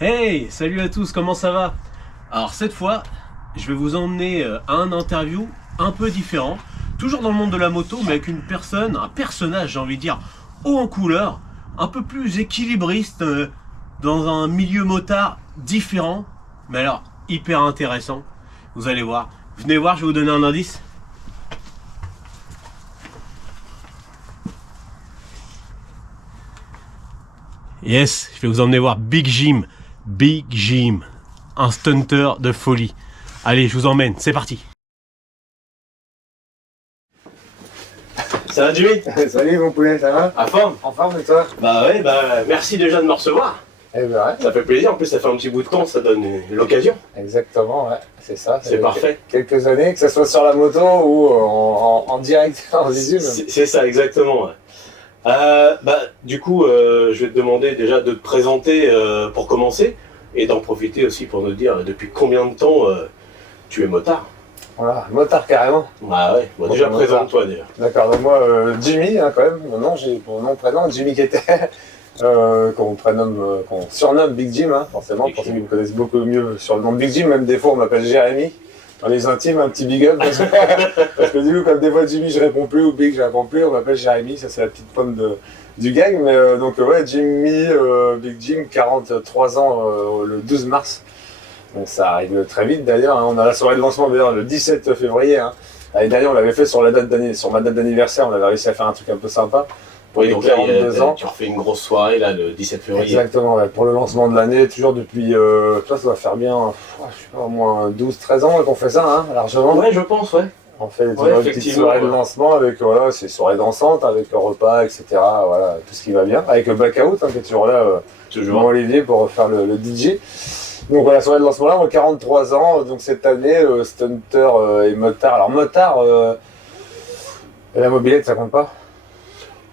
Hey, salut à tous, comment ça va? Alors cette fois, je vais vous emmener à un interview un peu différent, toujours dans le monde de la moto, mais avec une personne, un personnage, j'ai envie de dire, haut en couleur, un peu plus équilibriste, dans un milieu motard différent, mais alors hyper intéressant. Vous allez voir. Venez voir, je vais vous donner un indice. Yes, je vais vous emmener voir Big Jim. Big Jim, un stunter de folie. Allez, je vous emmène, c'est parti. Ça va Jimmy? Salut mon poulet, ça va? À forme? En forme et toi? Bah ouais, merci déjà de me recevoir. Eh ben ouais. Ça fait plaisir, en plus ça fait un petit bout de temps, ça donne l'occasion. Exactement, ouais, c'est ça. C'est parfait. Quelques années, que ce soit sur la moto ou en direct, en visu même. C'est ça, exactement. Ouais. Du coup, je vais te demander déjà de te présenter pour commencer et d'en profiter aussi pour nous dire depuis combien de temps tu es motard. Voilà, motard carrément. Ah ouais, bon, déjà présente-toi déjà. D'accord, donc moi Jimmy hein, quand même, mon nom prénom Jimmy Kettel, qu'on surnomme Big Jim, hein, forcément, Big pour ceux Jim. qui me connaissent beaucoup mieux sur le nom de Big Jim, même des fois on m'appelle Jérémy. Dans les intimes, un petit big up, parce que du coup, comme des fois Jimmy je réponds plus ou Big je réponds plus, on m'appelle Jérémy, ça c'est la petite pomme du gang, mais ouais, Jimmy, Big Jim, 43 ans le 12 mars, donc ça arrive très vite d'ailleurs, hein. On a la soirée de lancement d'ailleurs le 17 février, hein. L'année dernière on l'avait fait sur ma date d'anniversaire, on avait réussi à faire un truc un peu sympa. Pour les Donc là, 42 ans. tu refais une grosse soirée là le 17 février. Exactement, ouais, pour le lancement de l'année, toujours depuis, ça va faire bien, je sais pas, au moins 12-13 ans qu'on fait ça, hein, largement. Ouais, je pense, ouais. On fait Ouais, une petite effectivement, soirée de ouais. lancement avec voilà, ces soirées dansantes, avec le repas, etc. Voilà, tout ce qui va bien. Avec le Blackout, hein, qui est toujours là, Toujours. mon Olivier, pour faire le DJ. Donc voilà, soirée de lancement là, moi 43 ans, donc cette année, stunter et motard. Alors motard, la mobilette, ça compte pas?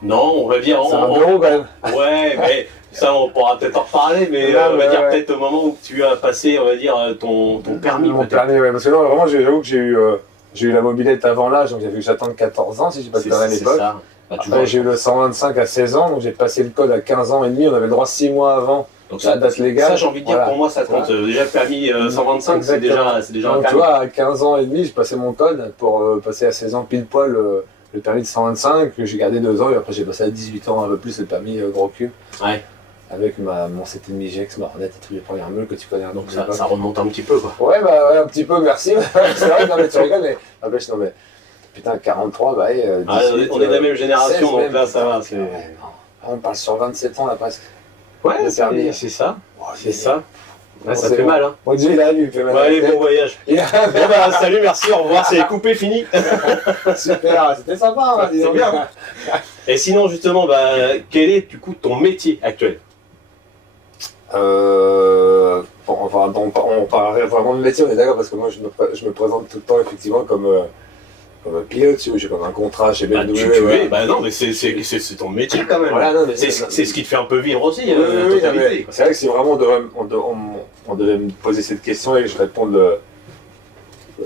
Non, on va dire. C'est un bureau quand même. Ouais, mais ça, on pourra peut-être en reparler, mais Ouais, on va dire ouais. peut-être au moment où tu as passé, on va dire, ton permis. Mon peut-être. permis, ouais, parce que non, vraiment, j'avoue que j'ai eu la mobilette avant l'âge, donc j'ai vu que j'attends 14 ans, si j'ai pas de C'est conneries à c'est l'époque. ça. Bah, tu Après, vois, j'ai eu le 125 à 16 ans, donc j'ai passé le code à 15 ans et demi, on avait le droit 6 mois avant donc la date légale. ça, j'ai envie de dire, Voilà. pour moi, ça compte. Déjà, le permis 125, c'est Exactement. déjà un Donc tu permis. vois, à 15 ans et demi, j'ai passé mon code pour passer à 16 ans pile poil le permis de 125, que j'ai gardé 2 ans, et après j'ai passé à 18 ans un peu plus le permis gros cul. Ouais. Avec mon 7,5 GX, ma Hornet et tous les premières meules que tu connais. Donc ça remonte un petit peu, quoi. Ouais, bah ouais, un petit peu, merci. C'est vrai, non mais tu rigoles, mais n'empêche, non mais putain, 43, bah ouais, 18, On est de la même génération, 16 donc même, là, ça va. putain, ouais, non. On parle sur 27 ans là presque. Ouais, Le permis. c'est ça. Oh, C'est ça. Ouais, ça c'est fait bon. mal, hein. Bon, Dieu, il a lu, il fait mal. Bon, à la allez, tête. bon voyage. Il a- Bon, bah, salut, merci, au revoir, c'est coupé, fini. Super, c'était sympa, hein, dis C'est donc. bien. Et sinon, justement, quel est, du coup, ton métier actuel? On parlerait vraiment de métier, on est d'accord, parce que moi je me présente tout le temps effectivement comme un pilote, tu vois, j'ai comme un contrat chez BMW. Non, mais c'est ton métier quand même. Voilà, non, mais C'est ce qui te fait un peu vivre aussi, Oui, la oui, non, totalité, mais quoi. c'est vrai que si vraiment on devait me poser cette question et que je réponde,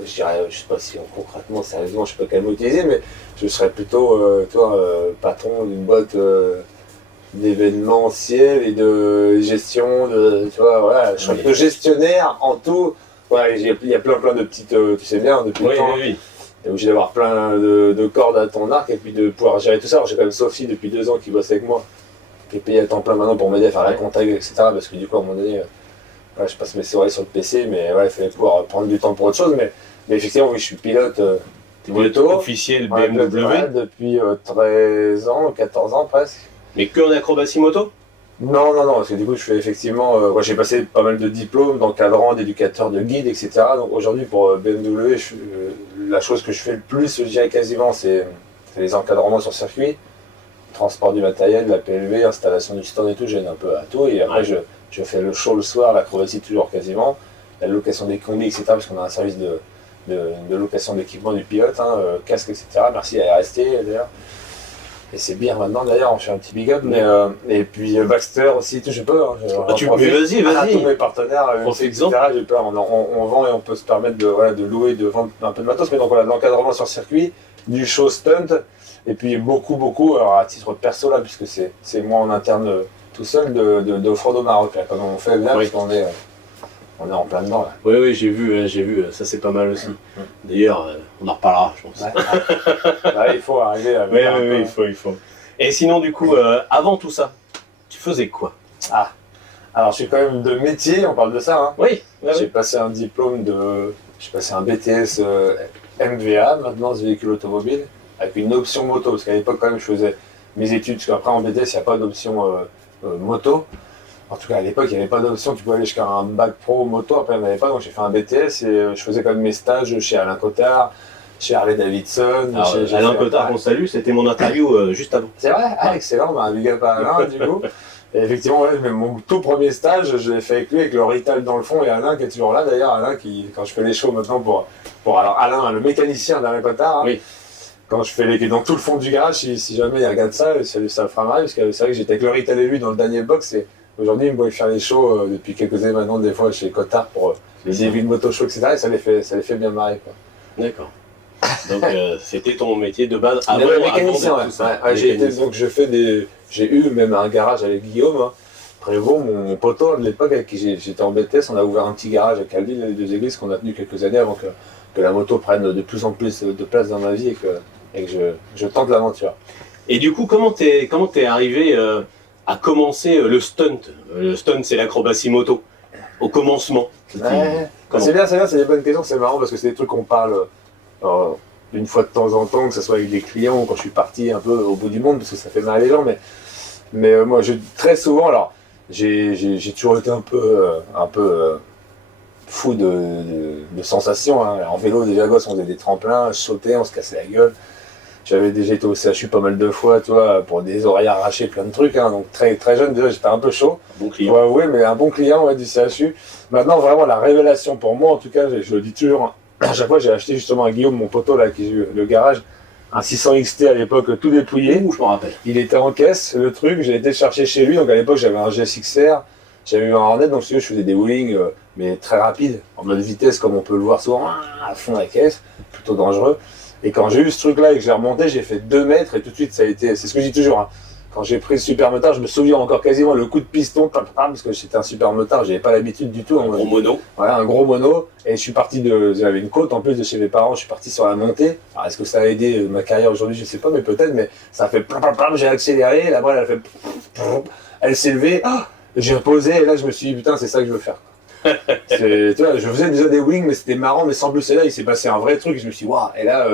je dirais, je sais pas si concrètement, sérieusement, je sais pas quel mot utiliser, mais je serais plutôt, patron d'une boîte d'événementiel et de gestion, tu vois, voilà, je serais plutôt gestionnaire en tout. Ouais, il y a plein de petites, tu sais bien, depuis Oui, le temps. oui. T'es obligé d'avoir plein de cordes à ton arc et puis de pouvoir gérer tout ça. Alors, j'ai quand même Sophie depuis 2 ans qui bosse avec moi, qui est payée à temps plein maintenant pour m'aider à faire la comptable, etc. Parce que du coup, à un moment donné, voilà, je passe mes soirées sur le PC, mais ouais, il fallait pouvoir prendre du temps pour autre chose. Mais effectivement, oui, je suis pilote moto. Officiel Ouais, BMW, ouais, depuis 13 ans, 14 ans presque. mais que en acrobatie moto? Non, parce que du coup, je fais effectivement. Moi, j'ai passé pas mal de diplômes d'encadrant, d'éducateur, de guide, etc. Donc aujourd'hui, pour BMW, la chose que je fais le plus, je dirais quasiment, c'est les encadrements sur circuit, transport du matériel, la PLV, installation du stand et tout. J'aide un peu à tout. Et après, je fais le show le soir, l'acrobatie toujours quasiment, la location des combis, etc. Parce qu'on a un service de location d'équipement du pilote, hein, casque, etc. Merci à RST d'ailleurs. Et c'est bien maintenant d'ailleurs, on fait un petit big up, mais et puis Baxter aussi, tout, je peux. Hein, Mais vas-y, tous mes partenaires, Profites-en. etc. J'ai peur, on vend et on peut se permettre de louer, de vendre un peu de matos, mais donc voilà, de l'encadrement sur circuit, du show stunt, et puis beaucoup, alors à titre perso là, puisque c'est moi en interne tout seul d'offroad au Maroc, là, quand on fait là, Oui. parce qu'on est, on est en plein dedans. Là. Oui, oui, j'ai vu, ça c'est pas mal aussi. D'ailleurs, on en reparlera, je pense. Ouais, il faut arriver à... Oui, il faut. Et sinon, du coup, avant tout ça, tu faisais quoi? Alors, je suis quand même de métier, on parle de ça. Hein. Oui, J'ai passé un diplôme j'ai passé un BTS MVA, maintenance véhicule automobile, avec une option moto, parce qu'à l'époque, quand même, je faisais mes études, parce qu'après, en BTS, il n'y a pas d'option moto. En tout cas, à l'époque, il n'y avait pas d'option, tu pouvais aller jusqu'à un bac pro moto, après, il n'y en avait pas, donc j'ai fait un BTS et je faisais quand même mes stages chez Alain Cotard, chez Harley Davidson. Alors, Alain Cotard, on salue, c'était mon interview juste avant. C'est vrai? Ah, excellent, bah, big up à Alain, du coup. Et effectivement, ouais, mais mon tout premier stage, je l'ai fait avec lui, avec le Rital dans le fond, et Alain qui est toujours là d'ailleurs, Alain qui, quand je fais les shows maintenant alors Alain, le mécanicien d'Alain Cotard, hein, Oui. quand je fais les dans tout le fond du garage, si jamais il regarde ça le fera marrer, parce que c'est vrai que j'étais avec le Rital et lui dans le dernier box, et aujourd'hui il me voit faire les shows depuis quelques années maintenant, des fois chez Cotard pour les débuts de moto show, etc. Et ça les fait bien marrer, quoi. D'accord. Donc c'était ton métier de base avant, Le mécanicien, avant tout ça. ouais, j'ai eu même un garage avec Guillaume, hein, Prévost, mon poteau de l'époque avec qui j'étais en BTS, on a ouvert un petit garage à Calville, les deux églises qu'on a tenu quelques années avant que la moto prenne de plus en plus de place dans ma vie et que je tente l'aventure. Et du coup, comment t'es arrivé à commencer le stunt? Le stunt, c'est l'acrobatie moto. Au commencement. Ouais. C'est bien, c'est des bonnes questions, c'est marrant parce que c'est des trucs qu'on parle une fois de temps en temps, que ce soit avec des clients ou quand je suis parti un peu au bout du monde, parce que ça fait mal les gens, mais moi, très souvent, alors, j'ai toujours été un peu fou de sensations. Hein. En vélo, déjà, gosse, on faisait des tremplins, je sautais, on se cassait la gueule. J'avais déjà été au CHU pas mal de fois, tu vois, pour des oreilles arrachées, plein de trucs. Hein. Donc, très, très jeune, déjà, j'étais un peu chaud. Bon client. Ouais, oui, mais un bon client ouais, du CHU. Maintenant, vraiment, la révélation pour moi, en tout cas, je le dis toujours, à chaque fois, j'ai acheté justement à Guillaume, mon poteau, là, qui joue le garage, un 600 XT à l'époque, tout dépouillé. Ouh, je m'en rappelle. Il était en caisse, le truc, j'ai été le chercher chez lui. Donc à l'époque, j'avais un GSX-R, j'avais eu un Hornet, donc je faisais des wheelings, mais très rapides, en mode vitesse, comme on peut le voir souvent, à fond la caisse, plutôt dangereux. Et quand j'ai eu ce truc-là et que j'ai remonté, j'ai fait 2 mètres et tout de suite, ça a été, c'est ce que je dis toujours, hein. Quand j'ai pris le super motard, je me souviens encore quasiment le coup de piston, parce que c'était un super motard, j'avais pas l'habitude du tout. Un gros mono. Voilà, un gros mono. Et je suis parti j'avais une côte en plus de chez mes parents, je suis parti sur la montée. Alors est-ce que ça a aidé ma carrière aujourd'hui, je sais pas, mais peut-être, mais ça a fait j'ai accéléré, la balle elle a fait elle s'est levée, j'ai posé et là je me suis dit putain, c'est ça que je veux faire. Tu vois, je faisais déjà des wings, mais c'était marrant, mais sans plus. Et là, il s'est passé un vrai truc. Je me suis dit, waouh, et là,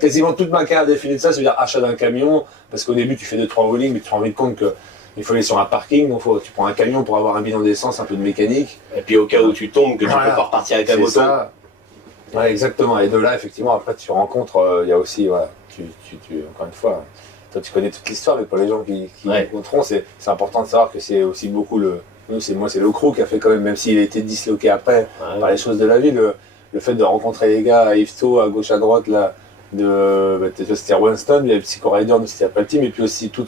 quasiment toute ma carrière définie de ça, c'est-à-dire achat d'un camion, parce qu'au début, tu fais 2-3 wheelings, mais tu te rends vite compte qu'il faut aller sur un parking, donc tu prends un camion pour avoir un bidon d'essence, un peu de mécanique. Et puis au cas où tu tombes, que tu Voilà. peux pas repartir avec la C'est moto. ça. Ouais, exactement. Et de là, effectivement, après, tu rencontres, il y a aussi, voilà, encore une fois, toi, tu connais toute l'histoire, mais pour les gens qui Ouais. rencontreront, c'est important de savoir que c'est aussi beaucoup c'est le crew qui a fait quand même si il a été disloqué après, Ouais. par les choses de la vie, le fait de rencontrer les gars à Ifto, à gauche, à droite, là, c'était Winston, il y avait Psycho Rider, nous c'était pas le team, et puis aussi tout,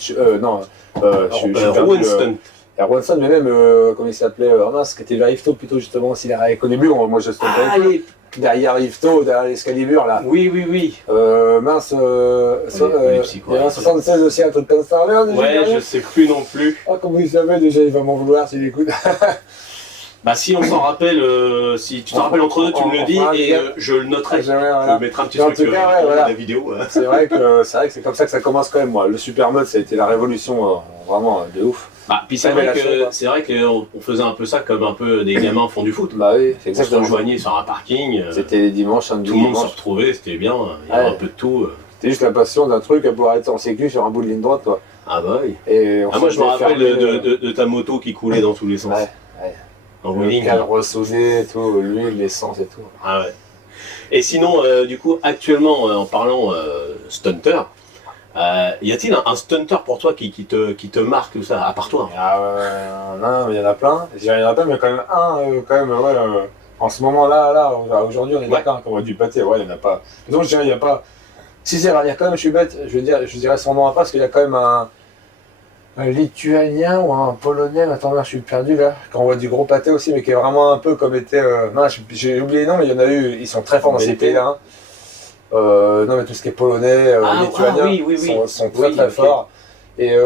Winston. Winston, mais même, comment il s'appelait, mince, qui était vers Ifto plutôt justement aussi, avec au début, moi je stoppais Allez. derrière Ifto, derrière l'Excalibur, là. Oui, oui, oui. Mince, les Psycho il y a un Rider. 76 aussi, un truc comme ça. Merde, Ouais, je sais plus non plus. Ah, comment il s'appelle déjà, il va m'en vouloir s'il écoute. Bah si on s'en rappelle, si tu t'en rappelles entre deux, tu me le dis et je le noterai. Je mettrai un petit En truc tout cas, ouais, dans voilà. la vidéo. C'est vrai que c'est comme ça que ça commence quand même, moi. Le super mode, ça a été la révolution, vraiment, de ouf. Bah, puis c'est vrai qu'on faisait un peu ça comme un peu des gamins font du foot. Bah oui, c'est On se exactement. rejoignait sur un parking. C'était les dimanches, samedi, Tout le monde se dimanche. retrouvait, c'était bien. Il y avait Ouais. un peu de tout. C'était juste la passion d'un truc à pouvoir être en sécu sur un bout de ligne droite, quoi. Ah bah oui. Et Ah, moi je me sortait rappelle fermer, de ta moto qui coulait dans tous les sens. Ouais. En Le wheeling. cadre ressaucé, tout, l'huile, l'essence et tout. Ah ouais. Et sinon, du coup, actuellement, en parlant stunter, y a-t-il un stunter pour toi qui te marque ça, à part toi? Ah non, mais il y en a plein. Je dirais il y en a plein, mais il y a quand même un, en ce moment-là, aujourd'hui, on est d'accord qu'on va du pâté. Ouais, il n'y en a pas. Donc je dirais, il n'y a pas. Si c'est, il y a quand même, je suis bête, je dirais son nom à pas, parce qu'il y a quand même un Lituanien ou un Polonais, attends, je suis perdu là, quand on voit du gros pâté aussi, mais qui est vraiment un peu comme était. Non, j'ai oublié les noms, mais il y en a eu, ils sont très forts dans ces pays-là. Hein. Non, mais tout ce qui est polonais, lituanien, oui. sont très Oui, très ok. forts. Et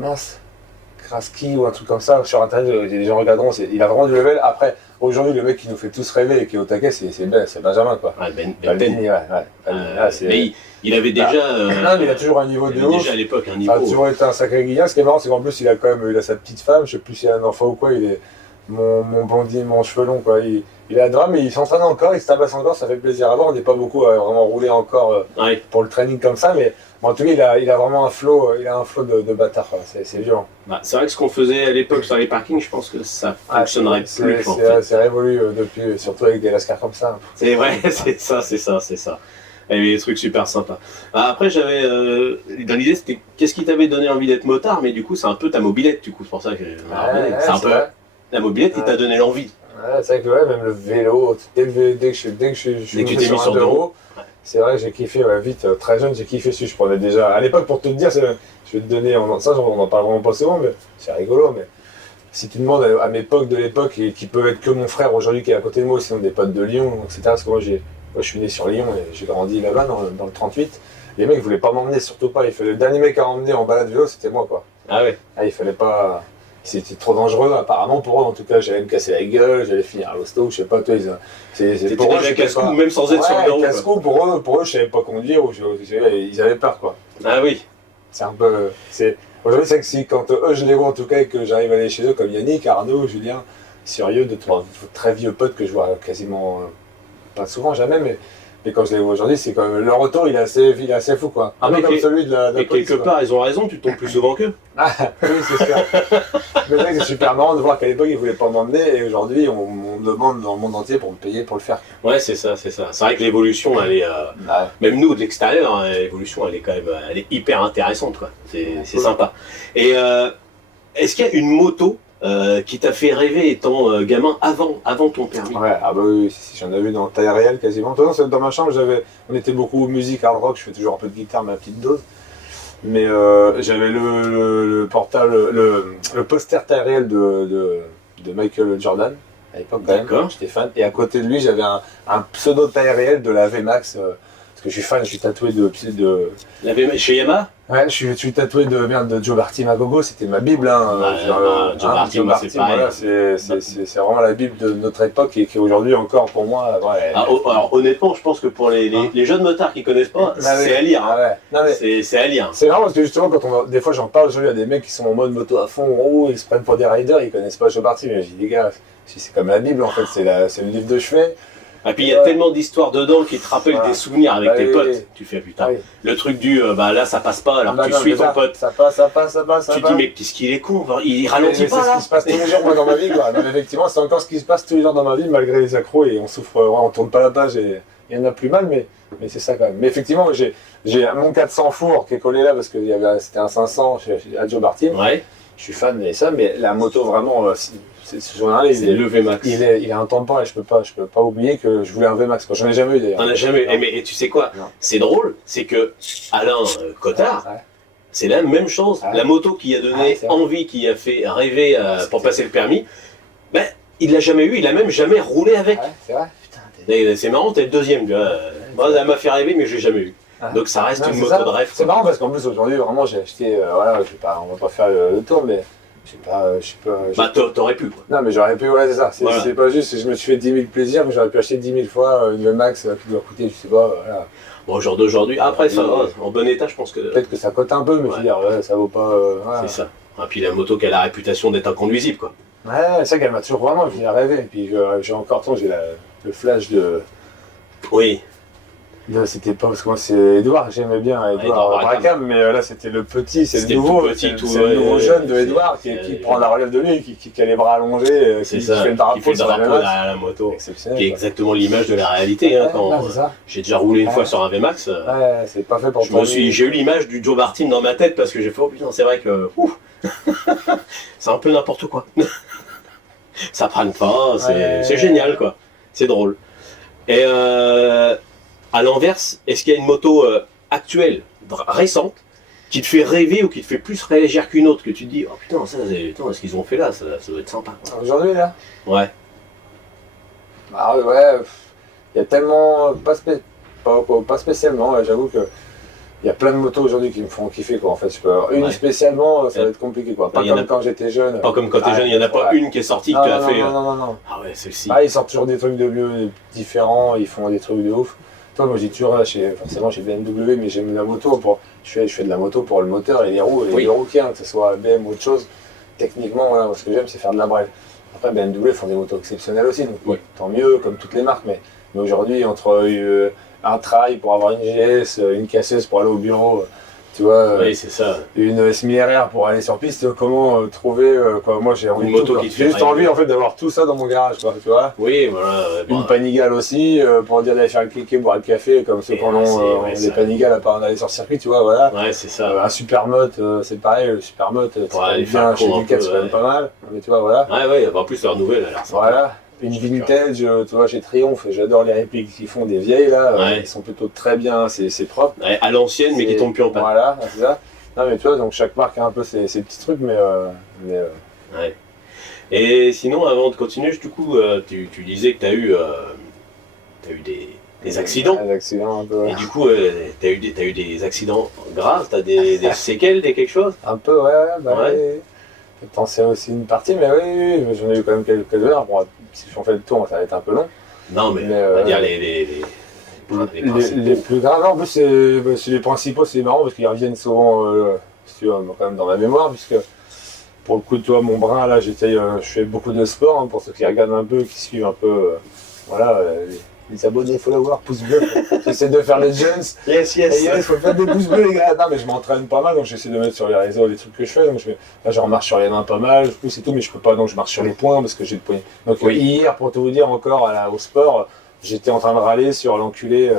mince, Kraski ou un truc comme ça. Sur internet, les gens regarderont, il a vraiment du level. Après, aujourd'hui, le mec qui nous fait tous rêver et qui est au taquet, c'est Benjamin, quoi. Ah, Ben Baldini, Ten. Mais il avait déjà. Non, mais il a toujours un niveau il de avait ouf. déjà à l'époque un Ça a niveau. toujours été un sacré guignard. Ce qui est marrant, c'est qu'en plus, il a quand même il a sa petite femme. Je sais plus s'il a un enfant ou quoi. Il est mon blondin, mon cheveu long, quoi. Il a un drame, mais il s'entraîne encore, il se tabasse encore. Ça fait plaisir à voir. On n'est pas beaucoup à vraiment rouler encore Ouais. pour le training comme ça, mais bon, en tout cas, il a vraiment un flow. Il a un flow de bâtard. Quoi. C'est violent. Bah, c'est vrai que ce qu'on faisait à l'époque sur les parkings, je pense que ça fonctionnerait plus. En fait. C'est révolu depuis, surtout avec des lascars comme ça. C'est vrai, c'est ça. Il y avait des trucs super sympas. Ah, après, j'avais. Dans l'idée, c'était qu'est-ce qui t'avait donné envie d'être motard, mais du coup, c'est un peu ta mobilette, du coup. C'est pour ça que. C'est un peu. Vrai. La mobilette qui t'a donné l'envie. Ouais, c'est vrai que ouais, même le vélo, dès que je suis Dès que tu t'es mis un sur deux roues. c'est vrai que j'ai kiffé vite, très jeune, j'ai kiffé si je prenais déjà. À l'époque, pour te dire, je vais te donner, on en parle vraiment pas souvent, mais c'est rigolo. Mais si tu demandes à mes potes de l'époque, et qui peuvent être que mon frère aujourd'hui qui est à côté de moi, sinon des potes de Lyon, etc. Parce que moi, je suis né sur Lyon et j'ai grandi là-bas dans le 38. Les mecs voulaient pas m'emmener, surtout pas. Le dernier mec à emmener en balade vélo, c'était moi, quoi. Ah ouais. Ah, il fallait pas. C'était trop dangereux, apparemment, pour eux. En tout cas, j'allais me casser la gueule, j'allais finir à l'hosto, je sais pas, toi, C'était pour eux, déjà j'étais casse-cou, pas. même sans être sur le vélo. Casse-cou, pour eux, je savais pas conduire, ils avaient peur, quoi. Ah oui. C'est un peu. Aujourd'hui, c'est que si, quand eux, je les vois en tout cas, et que j'arrive à aller chez eux, comme Yannick, Arnaud, Julien, sérieux, de trois très vieux potes que je vois quasiment, pas souvent, jamais, mais quand je les vois aujourd'hui, c'est quand même. Leur retour, il est assez fou, quoi. Un peu comme celui de la Et police, quelque quoi. part, ils ont raison, tu tombes plus souvent qu'eux. Ah, oui, c'est sûr. Mais c'est vrai que c'est super marrant de voir qu'à l'époque, ils voulaient pas m'emmener, et aujourd'hui, on me demande dans le monde entier pour me payer pour le faire. Ouais, c'est ça. C'est vrai que l'évolution, elle est. Ouais. Même nous, de l'extérieur, hein, l'évolution, elle est quand même. Elle est hyper intéressante, quoi. C'est sympa. Et est-ce qu'il y a une moto qui t'a fait rêver étant gamin avant ton permis? Ouais, ah bah oui, si, j'en avais dans taille réelle quasiment. De toute façon, dans ma chambre, on était beaucoup musique, hard rock, je fais toujours un peu de guitare, ma petite dose. Mais j'avais le portable, le poster taille réelle de Michael Jordan, à l'époque quand même. D'accord. J'étais fan. Et à côté de lui, j'avais un pseudo taille réelle de la VMAX, parce que je suis fan, je suis tatoué Chez Yamaha? Ouais, je suis tatoué de Joe Bartim à gogo, c'était ma bible. Joe Bartim, c'est pareil. Voilà, c'est vraiment la bible de notre époque et qui aujourd'hui encore pour moi. Ouais, Alors honnêtement, je pense que pour les jeunes motards qui connaissent pas, c'est à lire. Ah ouais. Non, mais C'est à lire. c'est marrant parce que justement, des fois j'en parle, il y a des mecs qui sont en mode moto à fond, ils se prennent pour des riders, ils connaissent pas Joe Bartim. Mais je dis, les gars, c'est comme la Bible en fait, c'est le livre de chevet. Et puis il y a tellement d'histoires dedans qui te rappellent des souvenirs avec tes potes. Oui. Tu fais putain. Oui. Le truc du là ça passe pas alors que tu suis ton pote. Ça passe. Tu te dis mais qu'est-ce qu'il est con, il ralentit pas là. C'est ce qui se passe tous les jours moi, dans ma vie. Quoi. Non, mais effectivement, c'est encore ce qui se passe tous les jours dans ma vie malgré les accros et on souffre, on tourne pas la page et il y en a plus mal, mais c'est ça quand même. Mais effectivement, j'ai mon 400 four qui est collé là parce que c'était un 500 à Joe Bartim. Ouais. Je suis fan de ça, mais la moto vraiment, ce jour-là, c'est le VMAX. Il est intemporel et je peux pas oublier que je voulais un VMAX. J'en ai jamais eu d'ailleurs. T'en as jamais eu. Mais tu sais quoi? C'est drôle, c'est que Alain Cotard, c'est la même chose. La moto qui a donné envie, qui a fait rêver pour passer le permis, ben, il l'a jamais eu, il a même jamais roulé avec. Ouais, c'est vrai. Putain, c'est marrant, t'es le deuxième. Moi, elle m'a fait rêver, mais je l'ai jamais eu. Donc ça reste une moto de rêve. C'est marrant parce qu'en plus aujourd'hui vraiment j'ai acheté, on va pas faire le tour, mais je sais pas. Bah t'aurais pu quoi. Non mais j'aurais pu, c'est ça. C'est pas juste, je me suis fait 10 000 plaisirs, mais j'aurais pu acheter 10 000 fois une VMAX qui doit coûter, je sais pas, voilà. Bon, genre d'aujourd'hui, après ça va, en bon état je pense que... Peut-être que ça cote un peu, mais je veux dire, ça vaut pas... C'est ça. Et puis la moto qui a la réputation d'être inconduisible quoi. Ouais, c'est ça qu'elle m'a toujours vraiment, je l'ai rêvé. Et puis j'ai encore j'ai le flash de... Oui. Là, c'était pas parce que moi c'est Edouard, j'aimais bien Edouard Bracam, mais là c'était le petit, c'est le nouveau, c'est le nouveau jeune de Edouard qui prend la relève de lui, qui a les bras allongés, qui fait le drapeau derrière la moto, qui est exactement l'image de la réalité. J'ai déjà roulé une fois sur un VMAX. Ouais, c'est pas fait pour toi. J'ai eu l'image du Joe Bartim dans ma tête parce que j'ai fait oh putain c'est vrai que c'est un peu n'importe quoi. Ça prenne pas, c'est génial quoi, c'est drôle. Et à l'inverse, est-ce qu'il y a une moto actuelle, récente, qui te fait rêver ou qui te fait plus réagir qu'une autre, que tu te dis oh putain, ce qu'ils ont fait là, ça doit être sympa. Aujourd'hui là? Ouais. Ah ouais, il y a tellement, pas spécialement, j'avoue que il y a plein de motos aujourd'hui qui me font kiffer, quoi. En fait, je peux avoir une spécialement, ça va être compliqué, quoi. Pas comme quand j'étais jeune. Pas comme quand t'es jeune, il n'y en a pas une qui est sortie que tu as fait. Non. Ah ouais, celle-ci. Ah, ils sortent toujours des trucs de mieux, différents, ils font des trucs de ouf. Toi, moi, j'ai toujours, forcément, chez BMW, mais j'aime la moto. Je fais de la moto pour le moteur et les roues, et les roues qu'il y a, que ce soit BM ou autre chose. Techniquement, voilà, moi, ce que j'aime, c'est faire de la brève. Après, BMW font des motos exceptionnelles aussi, donc tant mieux, comme toutes les marques. Mais aujourd'hui, entre un trail pour avoir une GS, une casseuse pour aller au bureau, tu vois, c'est ça. Une SMI-RR pour aller sur piste, comment trouver quoi. Moi, j'ai envie une de moto tout, qui te j'ai juste envie en fait d'avoir tout ça dans mon garage, quoi, tu vois. Oui, voilà. Une Panigale aussi, pour dire d'aller faire le kéké, boire le café, comme ceux qui en ont les Panigales à part d'aller sur le circuit, tu vois, voilà. Ouais, c'est ça. Un Supermote, c'est pareil, le Supermote, pour aller bien chez Ducat, c'est quand même pas mal, mais tu vois, voilà. Ouais, en plus leur nouvelle, alors voilà. Une vintage, tu vois, chez Triumph, j'adore les répliques qui font des vieilles là, ils sont plutôt très bien, c'est propre. Ouais, à l'ancienne, mais qui tombent plus en panne. Voilà, c'est ça. Non mais tu vois, donc chaque marque a un peu ses petits trucs, mais Ouais. Et sinon, avant de continuer, du coup, tu disais que tu as eu des accidents. Des accidents un peu. Et du coup, tu as eu des accidents graves, tu as des séquelles, quelque chose? Un peu, ouais. T'en sais aussi une partie, mais oui, j'en ai eu quand même quelques heures. Bon, si on fait le tour, ça va être un peu long. Non, mais on va dire les plus graves. En plus, c'est les principaux, c'est marrant parce qu'ils reviennent souvent quand même dans ma mémoire, puisque pour le coup, toi, mon bras, là, je fais beaucoup de sport, hein, pour ceux qui regardent un peu, qui suivent un peu, les abonnés, followers, pouces bleus. J'essaie de faire les jeunes. Yes. Il faut faire des pouces bleus, les gars. Non, mais je m'entraîne pas mal, donc j'essaie de mettre sur les réseaux les trucs que je fais. Donc là, je remarche sur les mains pas mal, je pousse et tout, mais je peux pas, donc je marche sur les poings parce que j'ai le poignet. Donc hier, pour tout vous dire encore, au sport, j'étais en train de râler sur l'enculé.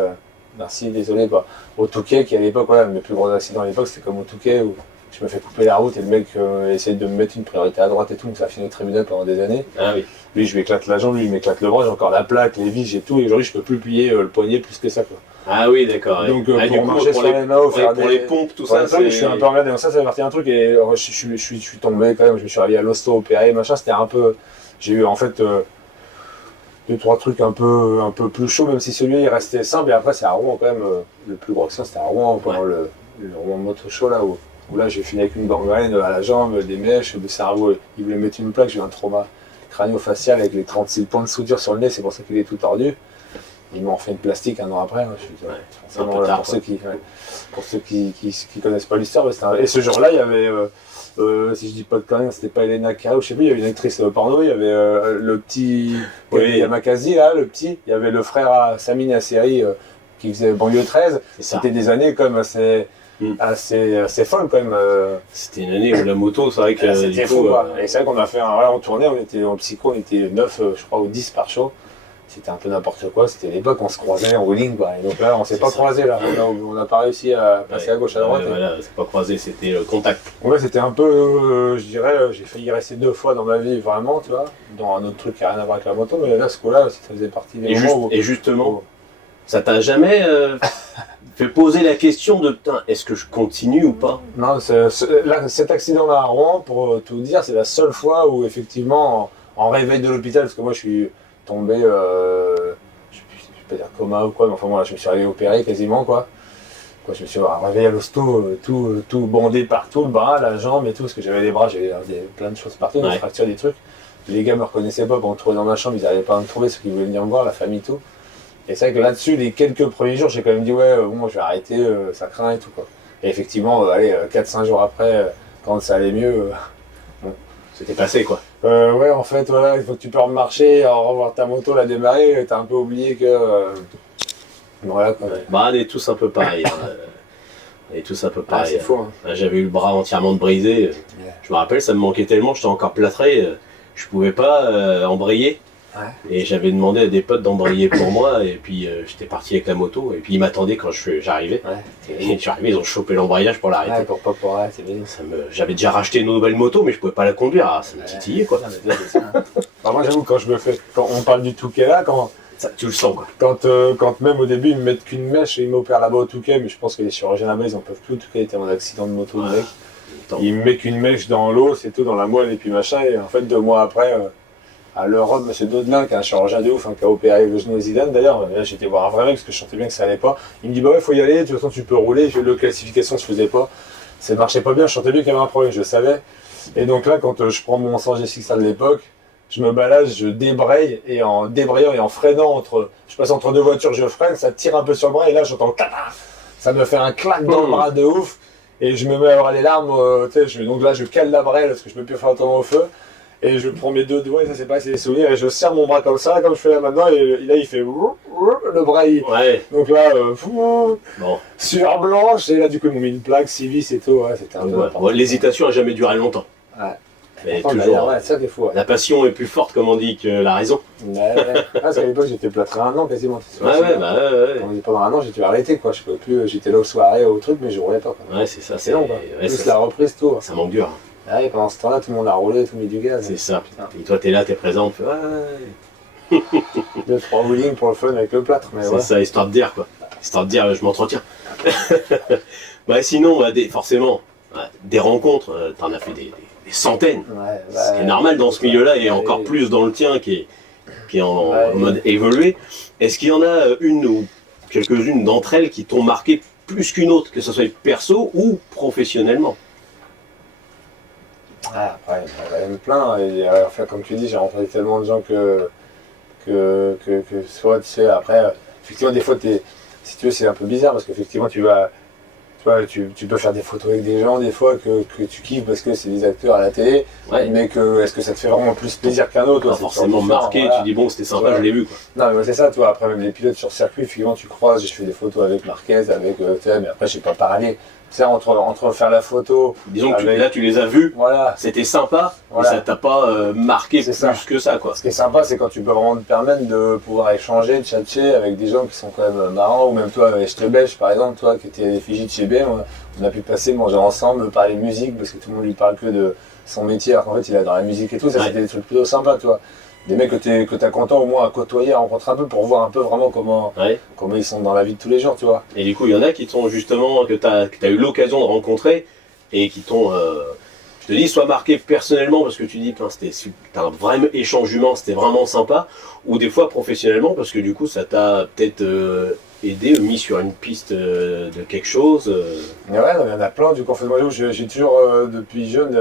Merci, désolé, au Touquet, qui à l'époque, voilà, mes plus gros accidents à l'époque, c'était comme au Touquet où je me fais couper la route et le mec essaie de me mettre une priorité à droite et tout, donc ça a fini au tribunal pendant des années. Ah oui. Lui, je lui éclate la jambe, lui, il m'éclate le bras, j'ai encore la plaque, les vis, j'ai tout, et aujourd'hui, je peux plus plier le poignet plus que ça, quoi. Ah oui, d'accord. Donc, pour marcher sur les mains, pour les pompes, tout ça, je suis un peu emmerdé. Donc ça fait partie d'un truc, et je suis tombé quand même, je me suis réveillé à l'hosto, opéré, machin, c'était un peu. J'ai eu en fait 2-3 trucs un peu plus chauds, même si celui-là il restait simple, et après, c'est à Rouen quand même, le plus gros accident, c'était à Rouen, pendant le Rouen Moto Show, là, où là, j'ai fini avec une gangrène à la jambe, des mèches, le cerveau, il voulait mettre une plaque, j'ai eu un trauma crânio-facial avec les 36 points de soudure sur le nez, c'est pour ça qu'il est tout tordu. Ils m'ont refait une plastique un an après. Pour ceux qui connaissent pas l'histoire, et ce jour-là, il y avait, si je dis pas de conneries, c'était pas Elena Cara, je sais plus, il y avait une actrice porno, il y avait le petit, Yamakasi là, le petit, il y avait le frère à Samine Asseri qui faisait banlieue 13. C'était des années quand même assez folle quand même. C'était une année où la moto, c'est vrai que c'était fou, et c'est vrai qu'on a fait on tournait, on était en psycho, on était 9 je crois ou 10 par show. C'était un peu n'importe quoi, c'était l'époque on se croisait en wheeling, quoi. Et donc là on s'est pas croisé là, on n'a pas réussi à passer à gauche à droite. Voilà, c'est pas croisé, c'était le contact. Ouais, c'était un peu, je dirais, j'ai failli rester 2 fois dans ma vie vraiment, tu vois, dans un autre truc qui n'a rien à voir avec la moto, mais là ce coup-là, ça faisait partie des moments et justement, ça t'a jamais fait poser la question de putain, est-ce que je continue ou pas? Non, cet accident-là à Rouen, pour tout dire, c'est la seule fois où effectivement, en réveil de l'hôpital, parce que moi je suis tombé, je vais pas dire coma ou quoi, mais enfin moi je me suis allé opérer quasiment, quoi. Je me suis réveillé à l'hosto, tout bandé partout, le bras, la jambe et tout, parce que j'avais les bras, j'avais plein de choses partout, des fractures, des trucs. Les gars me reconnaissaient pas, pour me trouver dans ma chambre, ils n'arrivaient pas à me trouver, ceux qui voulaient venir me voir, la famille, tout. Et c'est vrai que là-dessus, les quelques premiers jours, j'ai quand même dit ouais, bon, je vais arrêter, ça craint et tout, quoi. Et effectivement, 4-5 jours après, quand ça allait mieux, bon, c'était passé, quoi. Ouais, en fait, voilà, il faut que tu peux remarcher, revoir ta moto, la démarrer, t'as un peu oublié que... voilà, quoi. Ouais. Bah, on est tous un peu pareil. On est tous un peu pareil. C'est fou, hein. J'avais eu le bras entièrement brisé. Je me rappelle, ça me manquait tellement, j'étais encore plâtré, je pouvais pas embrayer. Ouais. Et j'avais demandé à des potes d'embrayer pour moi, et puis j'étais parti avec la moto, et puis ils m'attendaient quand j'arrivais. Ouais. Et j'arrivais, ils ont chopé l'embrayage pour l'arrêter. Ouais, pour arrêter. J'avais déjà racheté une nouvelle moto, mais je pouvais pas la conduire, ça me titillait, quoi. Moi j'avoue, quand on parle du Touquet là, ça, tu le sens, quoi. Quand même au début ils me mettent qu'une mèche et ils m'opèrent là-bas au Touquet, mais je pense que les chirurgiens là-bas ils en peuvent plus. Le Touquet était en accident de moto, le mec. Il me met qu'une mèche dans l'eau, c'est tout, dans la moelle et puis machin, et en fait 2 mois après, à l'Europe, M. Daudelin, qui est un chirurgien de ouf, hein, qui a opéré le genou de Zidane d'ailleurs. Là, j'étais voir un vrai mec parce que je sentais bien que ça allait pas. Il me dit, bah ouais, faut y aller, de toute façon, tu peux rouler. Le classification se faisait pas. Ça marchait pas bien, je sentais bien qu'il y avait un problème, je le savais. Et donc là, quand je prends mon 100 G6 de l'époque, je me balade, je débraye, et en débrayant et en freinant, je passe entre deux voitures, je freine, ça tire un peu sur le bras, et là, j'entends clac, ça me fait un claque dans le bras de ouf. Et je me mets à avoir les larmes, donc là je cale la brelle parce que je peux plus faire autrement au feu. Et je prends mes deux doigts, et ça c'est pas assez des souvenirs, et je serre mon bras comme ça, comme je fais là maintenant, et là il fait le bras. Donc là, sueur blanche, et là du coup ils m'ont mis une plaque, 6 vis et tout, ouais, c'était un peu. L'hésitation a jamais duré longtemps. Ouais. Mais toujours, ouais, ça des fois. La passion est plus forte, comme on dit, que la raison. Ouais. Parce qu'à l'époque j'étais plâtré 1 an quasiment. Ouais. Pendant 1 an j'étais dû arrêter quoi, je pouvais plus, j'étais là aux soirées, au truc, mais je roulais pas. Quoi. Ouais, c'est ça. C'est long quoi. Plus la reprise, tout. Ça manque dur. Ouais, pendant ce temps-là, tout le monde a roulé, tout mis du gaz. C'est ça. Et toi, t'es là, t'es présent, tu fais 2-3 wheelings pour le fun avec le plâtre. C'est ça, histoire de dire quoi. Histoire de dire, je m'entretiens. Sinon, forcément, des rencontres, t'en as fait des centaines. Ce qui est normal dans ce milieu-là, et encore plus dans le tien qui est en mode évolué. Est-ce qu'il y en a une ou quelques-unes d'entre elles qui t'ont marqué plus qu'une autre, que ce soit perso ou professionnellement? Après, il y en a même plein. Et, enfin, comme tu dis, j'ai rencontré tellement de gens que soit, tu sais, après, effectivement, des fois, si tu veux, c'est un peu bizarre parce qu'effectivement, tu peux faire des photos avec des gens, des fois, que tu kiffes parce que c'est des acteurs à la télé, mais est-ce que ça te fait vraiment plus plaisir qu'un autre? Pas forcément marqué, tu dis bon, c'était sympa, je l'ai vu quoi. Non, mais c'est ça, toi, après, même les pilotes sur circuit, effectivement, tu croises, je fais des photos avec Marquez, avec, mais après, je sais pas parler. C'est entre faire la photo. Disons que là tu les as vus, c'était sympa, mais ça t'a pas marqué plus que ça quoi. Ce qui est sympa, c'est quand tu peux vraiment te permettre de pouvoir échanger, de tchatcher avec des gens qui sont quand même marrants, ou même toi, Echtebech par exemple, toi qui étais à l'effigie de chez BM, on a pu passer, manger ensemble, parler musique, parce que tout le monde lui parle que de son métier, alors qu'en fait il adore la musique et tout, ça c'était des trucs plutôt sympas, toi. Des mecs que t'as content au moins à côtoyer, à rencontrer un peu pour voir un peu vraiment comment ils sont dans la vie de tous les jours, tu vois. Et du coup, il y en a qui t'ont justement, que t'as eu l'occasion de rencontrer et qui t'ont, je te dis, soit marqué personnellement parce que tu dis, t'as un vrai échange humain, c'était vraiment sympa, ou des fois professionnellement parce que du coup, ça t'a peut-être aidé, mis sur une piste de quelque chose. Mais ouais, il y en a plein. Du coup, en fait, moi, j'ai toujours, depuis jeune,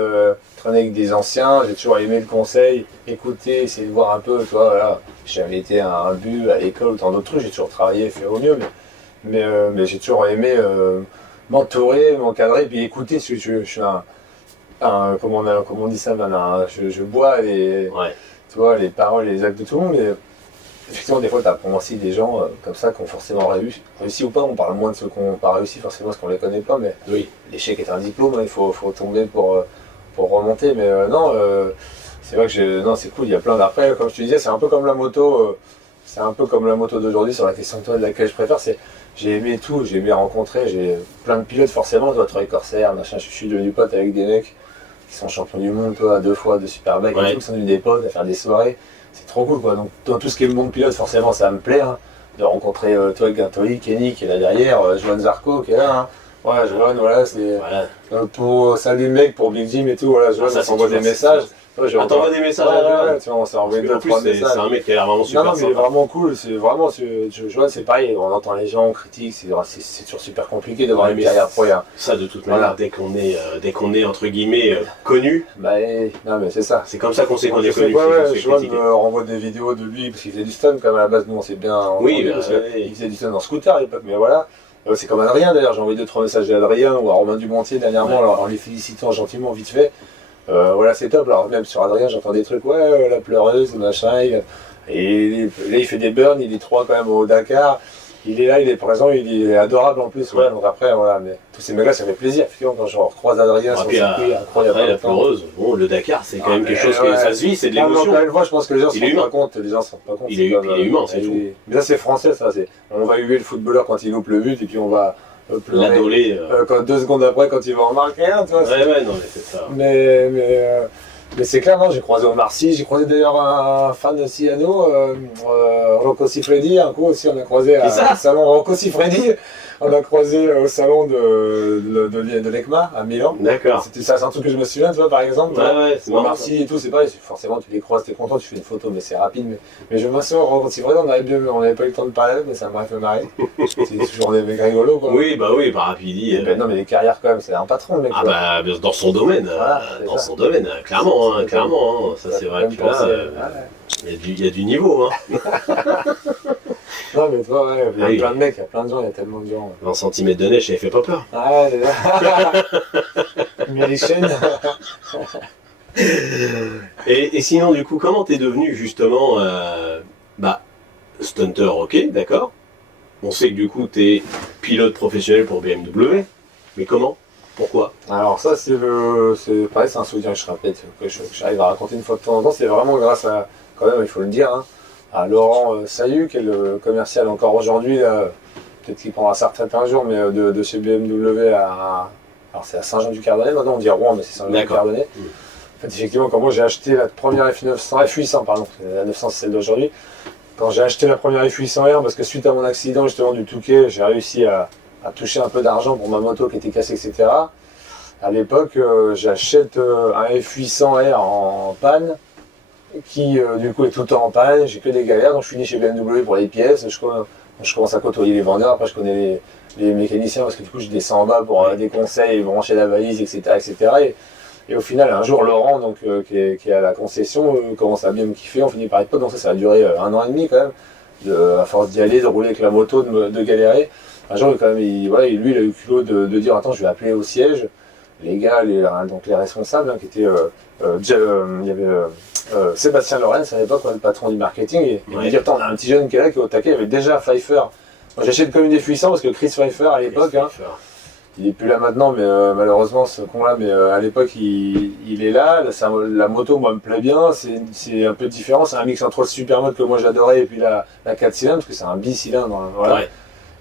traîné avec des anciens. J'ai toujours aimé le conseil, écouter, essayer de voir un peu. Tu vois, voilà. J'avais été à un but, à l'école, tant d'autres trucs. J'ai toujours travaillé, fait au mieux. Mais j'ai toujours aimé m'entourer, m'encadrer, puis écouter. Je suis comment on dit ça, je bois tu vois, les paroles, les actes de tout le monde. Mais, effectivement, des fois, tu apprends aussi des gens comme ça qui ont forcément réussi ou pas. On parle moins de ceux qui n'ont pas réussi forcément parce qu'on les connaît pas, mais l'échec est un diplôme, il faut tomber pour remonter. Mais c'est vrai que c'est cool, il y a plein d'après. Comme je te disais, c'est un peu comme la moto, d'aujourd'hui sur la question de laquelle je préfère. J'ai aimé tout, j'ai aimé rencontrer, j'ai plein de pilotes forcément, toi, Troy Corsair, machin, je suis devenu pote avec des mecs qui sont champions du monde, toi, 2 fois de Superbike, et tout, qui sont devenus des potes à faire des soirées. C'est trop cool quoi, donc dans tout ce qui est le monde pilote forcément ça me plaît de rencontrer toi Guintoli, Kenny qui est là derrière, Johan Zarco qui est là Johan c'est pour salut mec pour Big Jim et tout, Johan ça s'envoie des messages. T'envoies des messages tu vois, on s'est envoyé 2-3 messages. C'est un mec qui a l'air vraiment super non mais il est vraiment cool, c'est vraiment, Johan c'est pareil, on entend les gens, on critique, c'est toujours super compliqué d'avoir une carrière pro. Ça de toute manière, dès qu'on est entre guillemets connu, non mais c'est ça. C'est comme ça qu'on sait qu'on est connu. Johan me renvoie des vidéos de lui, parce qu'il faisait du stun quand même à la base, nous on s'est bien... il faisait du stun en scooter à l'époque, mais voilà. C'est comme Adrien d'ailleurs, j'ai envoyé 2-3 messages à Adrien ou à Romain Dumontier dernièrement, en les félicitant gentiment vite fait. C'est top, alors même sur Adrien j'entends des trucs, la pleureuse, machin, et là il fait des burns, il est 3 quand même au Dakar, il est là, il est présent, il est adorable en plus, donc après mais tous ces mecs là ça fait plaisir, effectivement quand je recroise Adrien sur le circuit, incroyable. Après la pleureuse, le Dakar c'est quand même quelque chose que ça se vit, c'est de l'émotion. Je pense que les gens se rendent pas compte, il est humain, c'est tout. Mais ça c'est français ça, on va huer le footballeur quand il loupe le but et puis on va l'adolé. 2 secondes après quand il va en marquer un, tu vois. Non mais c'est ça. Mais c'est clair, j'ai croisé Omar Sy, j'ai croisé d'ailleurs un fan de Ciano, Rocco Siffredi, un coup aussi on a croisé à Salon Rocco Siffredi. on a croisé au salon de l'ECMA à Milan. D'accord. C'était ça, c'est un truc que je me souviens, tu vois, par exemple. Ouais, c'est marrant. Marcy et tout, c'est pareil, forcément tu les croises, t'es content, tu fais une photo, mais c'est rapide. Mais je me souviens, c'est vrai, on n'avait pas eu le temps de parler, mais ça m'a fait marrer. C'est toujours des mecs rigolos, quoi. Oui, puis il dit. Ben non, mais les carrières, quand même, c'est un patron, le mec. Ah bah, dans son domaine, clairement, ça c'est vrai que là, il y a du niveau, hein. Non, mais toi, ouais, il y a Oui. plein de mecs, il y a plein de gens, il y a tellement de gens. 20 cm de neige, ça fait pas peur. Ah ouais, mais les chaînes. Et sinon, du coup, comment t'es devenu justement stunter, ok, d'accord. On sait que du coup, t'es pilote professionnel pour BMW, mais comment? Pourquoi? Alors ça, c'est pareil, c'est un souvenir que je répète, que j'arrive à raconter une fois de temps en temps. C'est vraiment grâce à, quand même, il faut le dire, hein, à Laurent Saillu, qui est le commercial encore aujourd'hui, là, peut-être qu'il prendra sa retraite un jour, mais de chez BMW alors c'est à Saint-Jean-du-Cardonnet, maintenant on dit Rouen, mais c'est Saint-Jean-du-Cardonnet. En fait, effectivement, quand moi j'ai acheté la première F800, pardon, la 900 c'est celle d'aujourd'hui, quand j'ai acheté la première F800R, parce que suite à mon accident justement du Touquet, j'ai réussi à toucher un peu d'argent pour ma moto qui était cassée, etc. À l'époque, j'achète un F800R en panne, qui du coup est tout le temps en panne, j'ai que des galères, donc je finis chez BMW pour les pièces, je commence à côtoyer les vendeurs, après je connais les mécaniciens, parce que du coup je descends en bas pour des conseils, brancher la valise, etc. etc. Et au final, un jour, Laurent, donc, qui est à la concession, commence à bien me kiffer, on finit par être potes, donc ça a duré 1 an et demi quand même, à force d'y aller, de rouler avec la moto, de galérer. Un jour, quand même, lui, il a eu le culot de dire, attends, je vais appeler au siège, les gars, donc les responsables, hein, qui étaient, il y avait Sébastien Lorenz à l'époque, le patron du marketing, et il m'a dit, attends, on a un petit jeune qui est là, qui est au taquet, il y avait déjà Pfeiffer. Moi, j'achète comme une F800 parce que Chris Pfeiffer à l'époque, hein, il est plus là maintenant, mais malheureusement ce con-là, mais à l'époque il est là. La moto, moi, me plaît bien. C'est un peu différent. C'est un mix entre le Supermode que moi j'adorais et puis la 4 cylindres, parce que c'est un bicylindre. Hein, voilà. Ouais.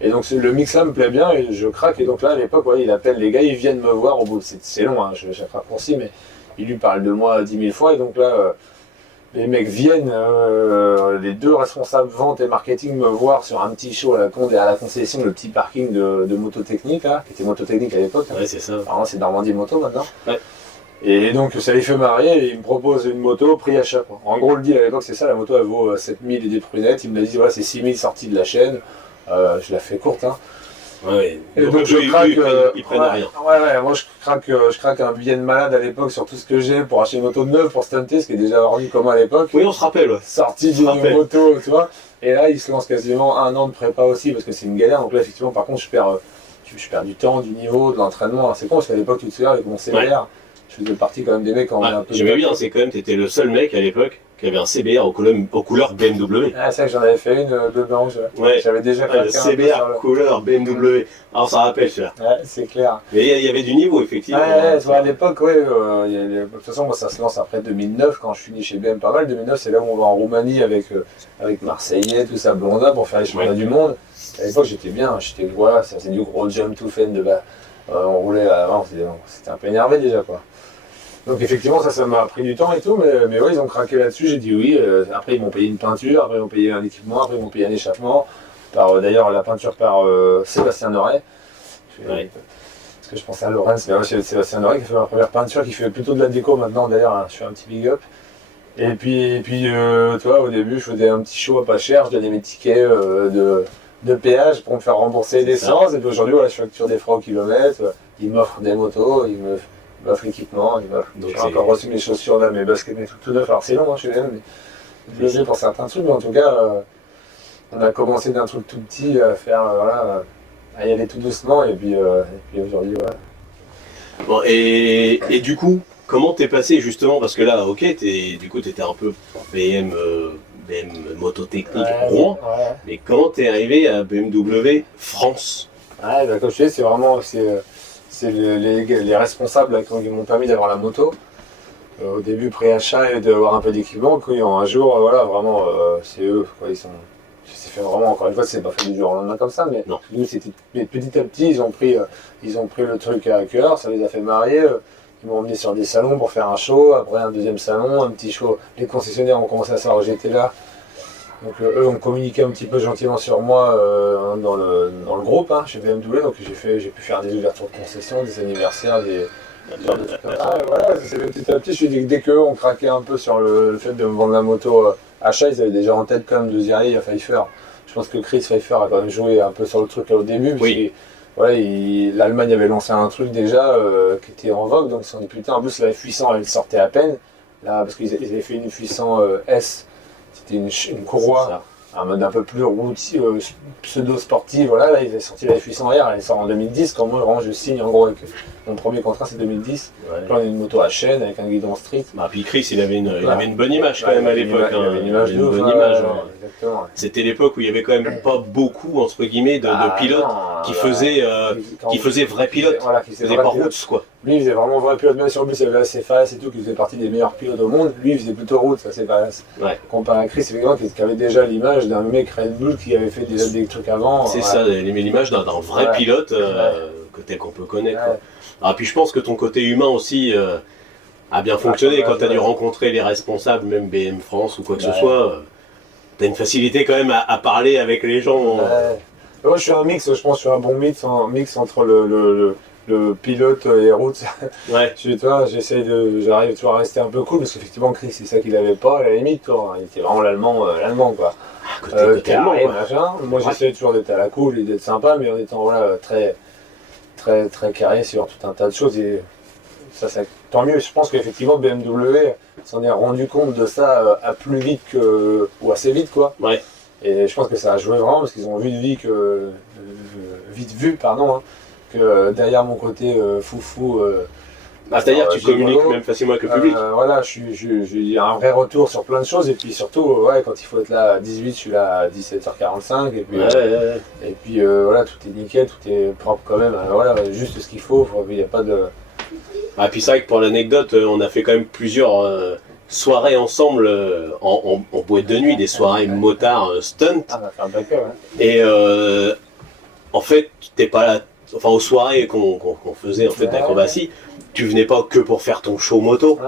Et donc le mix là me plaît bien et je craque. Et donc là, à l'époque, ouais, il appelle les gars, ils viennent me voir. Au bout, c'est long, hein, je vais chaque raccourci, mais il lui parle de moi 10 000 fois. Et donc là, les mecs viennent, les 2 responsables vente et marketing me voir sur un petit show à la concession, le petit parking de Mototechnique, là, qui était Mototechnique à l'époque. Ouais, c'est ça. Apparemment, c'est Normandie Moto maintenant. Ouais. Et donc, ça les fait marrer et ils me proposent une moto, prix achat, quoi. En gros, le deal à l'époque, c'est ça, la moto, elle vaut 7000 et des prunettes. Ils me disent, voilà, c'est 6000 sorties de la chaîne. Je la fais courte, hein. Ouais. Et donc je craque, ils prennent rien. Ouais, moi je craque un billet de malade à l'époque sur tout ce que j'ai pour acheter une moto neuve pour stunter, ce qui est déjà ordi comme à l'époque. Oui, on se rappelle. Ouais. Sorti d'une moto, tu vois. Et là, il se lance quasiment 1 an de prépa aussi parce que c'est une galère. Donc là, effectivement, par contre, je perds du temps, du niveau, de l'entraînement. C'est con parce qu'à l'époque, tu te souviens, avec mon CBR, je faisais partie quand même des mecs quand on est un peu. J'aimais bien, c'est quand même, t'étais le seul mec à l'époque qui avait un CBR aux couleurs BMW. Ah, c'est vrai que j'en avais fait une bleu blanc rouge. Ouais. J'avais déjà Le CBR couleur BMW. Alors ça rappelle celui-là. Ouais, c'est clair. Mais il y avait du niveau, effectivement. Ouais, à l'époque, ouais. De toute façon, moi, ça se lance après 2009 quand je finis chez BM pas mal. 2009, c'est là où on va en Roumanie avec Marseillais, tout ça, Blonda, pour faire les championnats du monde. À l'époque, j'étais bien. Voilà, ça faisait du gros jump to fend de bas. On roulait avant, c'était un peu énervé déjà, quoi. Donc effectivement, ça m'a pris du temps et tout, mais ouais, ils ont craqué là-dessus, j'ai dit oui. Après, ils m'ont payé une peinture, après ils m'ont payé un équipement, après ils m'ont payé un échappement. D'ailleurs, la peinture par Sébastien Noret. Parce que je pensais à Lorenz, mais ouais, c'est Sébastien Noret qui a fait ma première peinture, qui fait plutôt de la déco maintenant d'ailleurs, hein, je fais un petit big up. Et puis tu vois, au début, je faisais un petit show à pas cher, je donnais mes tickets de péage pour me faire rembourser l'essence. Et puis aujourd'hui, voilà, je facture des frais au kilomètre, ils m'offrent des motos, ils m'offrent l'équipement, j'ai encore reçu mes chaussures là, mes baskets, mes trucs tout neufs. Alors c'est long, hein, je suis là, mais je pour certains trucs, mais en tout cas, on a commencé d'un truc tout petit à faire, à y aller tout doucement, et puis aujourd'hui, voilà. Bon, et du coup, comment t'es passé justement, parce que là, ok, t'étais un peu BM Mototechnique Rouen, mais comment t'es arrivé à BMW France? Ouais, bah, comme je disais, c'est vraiment les responsables là, qui m'ont permis d'avoir la moto. Au début, pré-achat et d'avoir un peu d'équipement. Un jour, voilà, vraiment, c'est eux. Quoi, c'est fait vraiment, encore une fois, c'est pas fait du jour au lendemain comme ça, mais nous, mais petit à petit, ils ont pris le truc à cœur, ça les a fait marier. Ils m'ont emmené sur des salons pour faire un show, après un deuxième salon, un petit show. Les concessionnaires ont commencé à savoir que j'étais là. Donc eux ont communiqué un petit peu gentiment sur moi dans le groupe chez BMW, donc j'ai pu faire des ouvertures de concessions, des anniversaires, des genre de trucs comme ça. Voilà, c'est petit à petit, je dis que dès qu'eux ont craqué un peu sur le fait de me vendre la moto achat, ils avaient déjà en tête quand même de dire il y a Pfeiffer. Je pense que Chris Pfeiffer a quand même joué un peu sur le truc là au début, parce que voilà, l'Allemagne avait lancé un truc déjà qui était en vogue, donc ils se sont dit putain, en plus la F800 elle sortait à peine, là, parce qu'ils avaient fait une F800 S, c'était une courroie, un mode un peu plus routier, pseudo-sportive, voilà, là ils avaient sorti la F800R, elle sort en 2010, quand moi vraiment je signe en gros avec mon premier contrat c'est 2010, là on a une moto à chaîne avec un guidon street. Bah, puis Chris il avait une bonne image quand même à l'époque. Il avait une image de bonne image. Exactement. C'était l'époque où il y avait quand même pas beaucoup entre guillemets de pilotes qui faisaient vrai pilote, voilà, qui faisaient pas routes quoi. Lui il faisait vraiment vrai pilote, même sur lui il y avait assez face et tout, qui faisait partie des meilleurs pilotes au monde, lui il faisait plutôt route, ça c'est pas comparé à Chris, effectivement, qui avait déjà l'image d'un mec Red Bull qui avait fait déjà des trucs avant. C'est ça, l'image d'un vrai pilote tel qu'on peut connaître. Quoi. Ah, puis je pense que ton côté humain aussi a bien fonctionné quand tu as dû rencontrer les responsables, même BM France ou quoi que ce soit. Tu as une facilité quand même à parler avec les gens. Moi je suis un mix, je pense que je suis un bon mix entre le pilote et route. J'arrive toujours à rester un peu cool parce qu'effectivement Chris c'est ça qu'il avait pas à la limite, quoi. Il était vraiment l'allemand quoi. Carré, machin. Moi j'essaie toujours d'être à la cool et d'être sympa, mais en étant voilà, très carré sur tout un tas de choses et ça tant mieux. Je pense qu'effectivement BMW s'en est rendu compte de ça à plus vite ou assez vite quoi. Ouais. Et je pense que ça a joué vraiment parce qu'ils ont vite vu que derrière mon côté foufou. C'est-à-dire que tu communiques même facilement avec le public. Voilà, j'ai un vrai retour sur plein de choses et puis surtout, quand il faut être là à 18, je suis là à 17h45 et puis, et puis voilà, tout est nickel, tout est propre quand même. Voilà, juste ce qu'il faut, il n'y a pas de. Ah, puis c'est vrai que pour l'anecdote, on a fait quand même plusieurs soirées ensemble en boîte de nuit, des soirées motards stunt. Ah, on va faire un backup, Et en fait, t'es pas là. Enfin, aux soirées qu'on faisait en fait d'acrobatie, tu venais pas que pour faire ton show moto.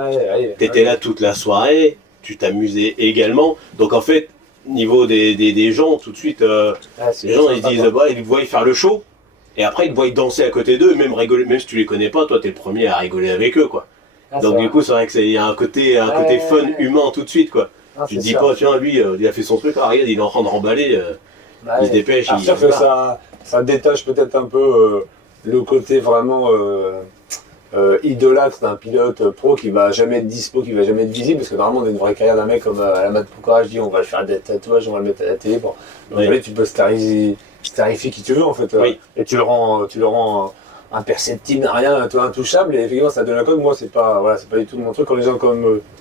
T'étais là toute la soirée, tu t'amusais également. Donc en fait, niveau des gens, tout de suite, les gens ils disent, ils voient faire le show, et après ils te voient danser à côté d'eux, même rigoler, même si tu les connais pas, toi t'es le premier à rigoler avec eux quoi. Donc du coup c'est vrai qu'il y a un côté fun humain tout de suite quoi. Tu te dis pas tiens lui il a fait son truc, regarde il est en train de remballer, il se dépêche. C'est sûr que ça détache peut-être un peu le côté vraiment idolâtre d'un pilote pro qui va jamais être dispo, qui va jamais être visible, parce que normalement on a une vraie carrière d'un mec comme à la Mat Poukara, je dis on va le faire des tatouages, on va le mettre à la télé. Bon. Donc tu peux starifier qui tu veux en fait, et tu le rends imperceptible, rien, toi intouchable, et effectivement ça donne la cote. Moi c'est pas du tout mon truc. Quand les gens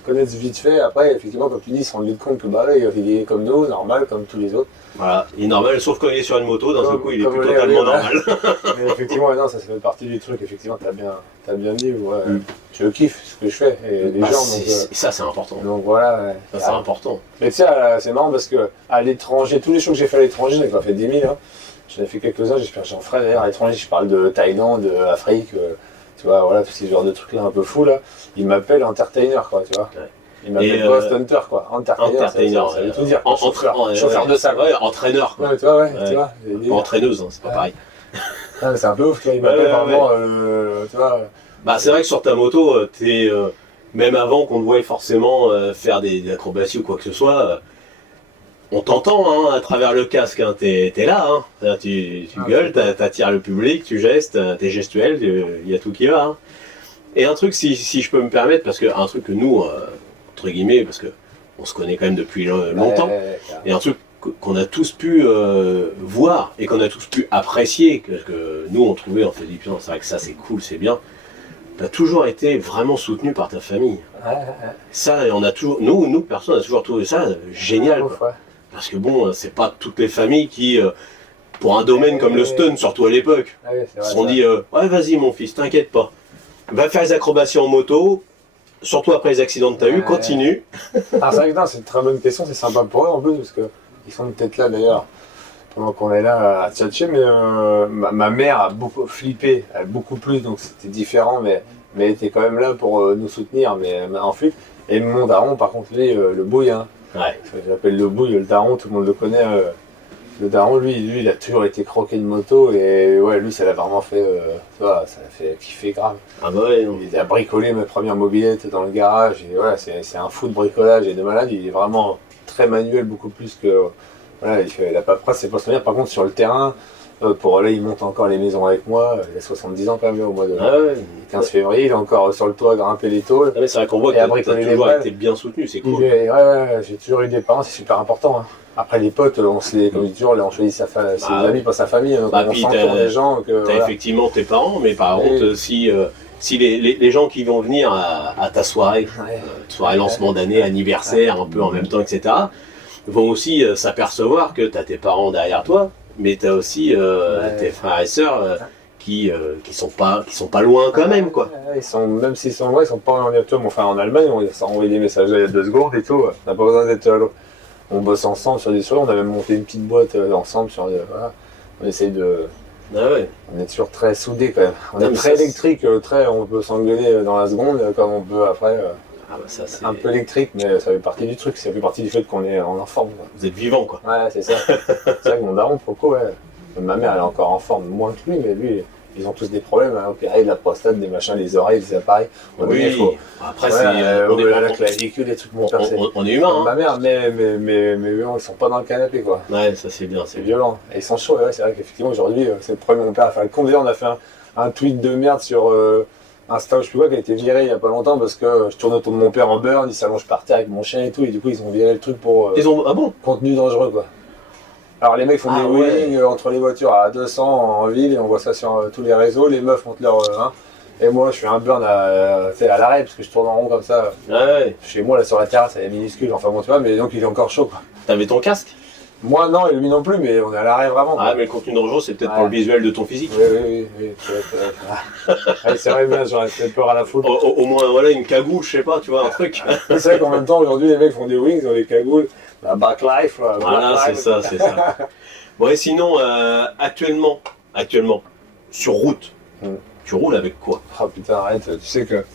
connaissent vite fait, après effectivement comme tu dis, ils se rendent vite compte que il est comme nous, normal, comme tous les autres. Voilà, il est normal, sauf quand il est sur une moto, d'un seul coup il est plus totalement normal. Mais effectivement, non, ça fait partie du truc, effectivement, t'as bien dit, je kiffe ce que je fais, et les gens, et ça c'est important. Donc voilà. Ça c'est important. Mais tu sais, c'est marrant parce que à l'étranger, tous les shows que j'ai fait à l'étranger, j'en ai pas fait 10 000, j'en ai fait quelques-uns, j'espère que j'en ferai d'ailleurs à l'étranger, je parle de Thaïlande, de Afrique, tu vois, voilà, tous ces genres de trucs là un peu fous là, ils m'appellent entertainer quoi, tu vois. Il m'appelle pas stunter quoi, entertainer, ça veut tout dire. Chauffeur de salle. Ouais, entraîneur quoi. Ouais, tu vois, entraîneuse, c'est pas pareil. C'est un peu ouf, tu vois, il m'appelle vraiment, tu vois. Bah c'est vrai que sur ta moto, même avant qu'on te voie forcément faire des acrobaties ou quoi que ce soit, on t'entend à travers le casque, t'es là, tu gueules, t'attires le public, tu gestes, t'es gestuel, il y a tout qui va. Et un truc, si je peux me permettre, parce que un truc que nous, entre guillemets, parce que on se connaît quand même depuis longtemps, et un truc qu'on a tous pu voir et qu'on a tous pu apprécier, que nous on trouvait, on fait dit putain c'est vrai que ça c'est cool, c'est bien. T'as toujours été vraiment soutenu par ta famille. Ça, on a toujours, nous personne, on a toujours trouvé ça génial. Parce que bon, c'est pas toutes les familles qui, pour un domaine comme le stun, surtout à l'époque, se sont dit ouais vas-y mon fils, t'inquiète pas, va faire les acrobaties en moto. Surtout après les accidents que tu as eu, continue. C'est vrai que c'est une très bonne question, c'est sympa pour eux en plus, parce qu'ils sont peut-être là d'ailleurs, pendant qu'on est là à tchatcher, mais ma mère a beaucoup flippé, beaucoup plus, donc c'était différent, mais elle était quand même là pour nous soutenir, mais en flip. Et mon daron, par contre, lui, le bouille, Ouais. J'appelle le Bouille, le daron, tout le monde le connaît. Le daron, lui, il a toujours été croqué de moto et ouais, lui, ça l'a vraiment fait, tu vois, ça l'a fait kiffer grave. Ah bah ouais, non. Il a bricolé mes premières mobylettes dans le garage et voilà, c'est un fou de bricolage et de malade. Il est vraiment très manuel, beaucoup plus que. Voilà, il fait la paperasse, c'est pas se dire. Par contre, sur le terrain, pour là, il monte encore les maisons avec moi. Il a 70 ans quand même, au mois de Ah ouais. 15 février. Il est encore sur le toit à grimper les tôles. Ah mais c'est vrai qu'on voit Et à que t'as bricoler les toujours balles. été bien soutenu, c'est cool. Ouais, j'ai toujours eu des parents, c'est super important. Hein. Après, les potes, on se les, comme je dis toujours, on choisit ses amis, pas sa famille. Donc Bah, on puis s'entoure des gens. T'as Voilà. effectivement tes parents, mais par Oui. contre, si les gens qui vont venir à ta soirée, Ouais. soirée lancement d'année, anniversaire, un peu en même temps, etc., vont aussi s'apercevoir que t'as tes parents derrière toi, mais t'as aussi tes frères et sœurs qui sont pas loin quand même, quoi. Ouais, ils sont, même s'ils sont loin, ils sont pas en tu vois, mon frère en Allemagne, on s'est envoyé des messages il y a 2 secondes et tout. On n'a pas besoin d'être. On bosse ensemble sur des choses, on a même monté une petite boîte ensemble sur voilà. On essaye de. Ah ouais. On est toujours très soudés quand même. On Non, est mais très ça, électrique, on peut s'engueuler dans la seconde, comme on peut après. Ah bah ça, c'est... Un peu électrique, mais ça fait partie du truc, ça fait partie du fait qu'on est en forme. Quoi. Vous êtes vivant, quoi. Ouais, c'est ça. C'est vrai que mon daron, pour le coup, ouais. Ma mère, elle est encore en forme, moins que lui, mais lui, ils ont tous des problèmes, hein, opérés de la prostate, des machins, les oreilles, les appareils. Oui, il faut. après, Ouais, on est, la clavicule, les trucs, mon père, c'est. on est humain, hein. Ma mère, mais eux, ils sont pas dans le canapé, quoi. Ouais, ça c'est bien, C'est violent. Et ils sont chauds, ouais, c'est vrai qu'effectivement, aujourd'hui, c'est le premier, mon père a fait le con. D'ailleurs, on a fait un tweet de merde sur Insta, je sais plus quoi, qui a été viré il y a pas longtemps parce que je tourne autour de mon père en burn, il s'allonge par terre avec mon chien et tout, et du coup, ils ont viré le truc pour Ah bon? contenu dangereux, quoi. Alors, les mecs font des wheelings entre les voitures à 200 en ville, et on voit ça sur tous les réseaux, les meufs montent leur. Et moi, je fais un burn à l'arrêt parce que je tourne en rond comme ça. Ouais. Chez moi, là, sur la terrasse, elle est minuscule, enfin bon, tu vois, mais donc il est encore chaud, quoi. T'avais ton casque? Moi, non, et lui non plus, mais on est à l'arrêt vraiment. Ah, mais le contenu dangereux, c'est peut-être Ouais. pour le visuel de ton physique. Oui. Allez, c'est vrai, bien, j'aurais peut-être peur à la foule. Au moins, voilà, une cagoule, je sais pas, tu vois, un truc. C'est vrai qu'en même temps, aujourd'hui, les mecs font des wings, ils ont des cagoules, la backlife. Voilà, c'est ça. Bon, et sinon, actuellement, sur route, tu roules avec quoi? Ah putain, arrête, tu sais que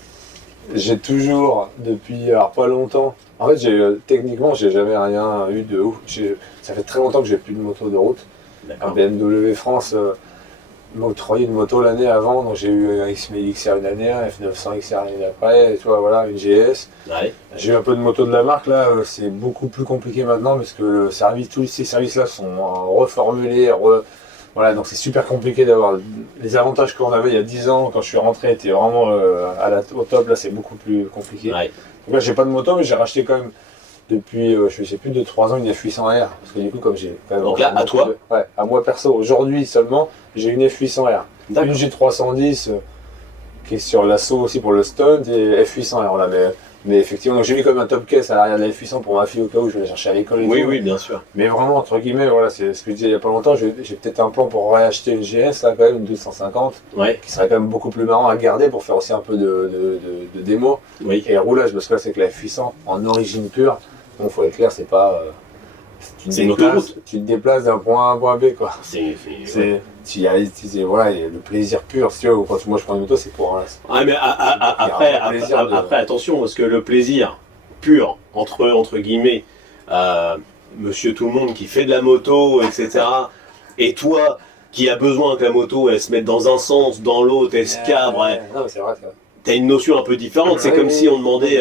j'ai toujours, depuis, alors pas longtemps, en fait, techniquement, j'ai jamais rien eu de ouf. Ça fait très longtemps que j'ai plus de moto de route. Un D'accord. BMW France m'a octroyé une moto l'année avant, donc j'ai eu un XR une année, un F900 XR l'année d'après, et tu vois, voilà, une GS. Ouais. J'ai eu un peu de moto de la marque, là, c'est beaucoup plus compliqué maintenant parce que tous ces services-là sont reformulés, voilà, donc c'est super compliqué d'avoir les avantages qu'on avait il y a 10 ans quand je suis rentré étaient vraiment au top, là c'est beaucoup plus compliqué. Ouais. Donc là j'ai pas de moto, mais j'ai racheté quand même depuis, je sais plus, de 3 ans une F800R, parce que du coup comme j'ai quand même... Donc là, à toi? Ouais, à moi perso, aujourd'hui seulement, j'ai une F800R. Une D'accord. G310 qui est sur l'assaut aussi pour le stunt et F800R là, mais effectivement donc j'ai mis comme un top case à l'arrière de la F800 pour ma fille au cas où je vais la chercher à l'école et Oui, tout. oui, bien sûr. Mais vraiment entre guillemets voilà c'est ce que je disais il y a pas longtemps, j'ai peut-être un plan pour réacheter une GS là quand même, une 1250 Ouais, qui serait quand même beaucoup plus marrant à garder pour faire aussi un peu de démo oui. et roulage parce que là c'est que la F800 en origine pure, bon faut être clair c'est pas... C'est une autoroute. Tu te déplaces d'un point A à un point B quoi. Ouais. Tu y allais, voilà, il y a le plaisir pur, si tu veux, quand moi je prends une moto, c'est pour... Ah, mais après, attention, parce que le plaisir pur, entre guillemets, monsieur tout le monde qui fait de la moto, etc., et toi qui as besoin que la moto elle se mette dans un sens, dans l'autre, elle se cabre, Non, mais c'est vrai, ça. t'as une notion un peu différente. C'est comme si on demandait,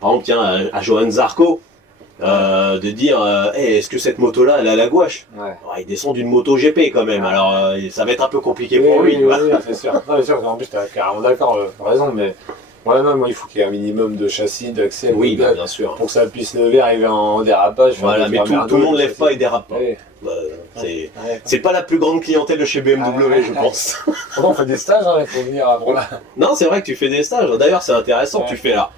par exemple, tiens, à Johan Zarco, de dire hey, est-ce que cette moto-là, elle a la gouache? Ouais. Ouais, il descend d'une moto GP quand même, alors ça va être un peu compliqué pour lui. Oui, c'est sûr. Non, c'est sûr, en plus, t'as carrément d'accord, raison, mais voilà, non, moi, il faut qu'il y ait un minimum de châssis, d'accès, Oui, bah, bien sûr. pour que ça puisse lever, arriver en dérapage. Voilà, mais tout le monde lève pas et dérape pas. Oui. C'est pas la plus grande clientèle de chez BMW, je pense. Pourtant, on fait des stages, hein, il faut venir pour là. Non, c'est vrai que tu fais des stages. D'ailleurs, c'est intéressant. Tu fais là,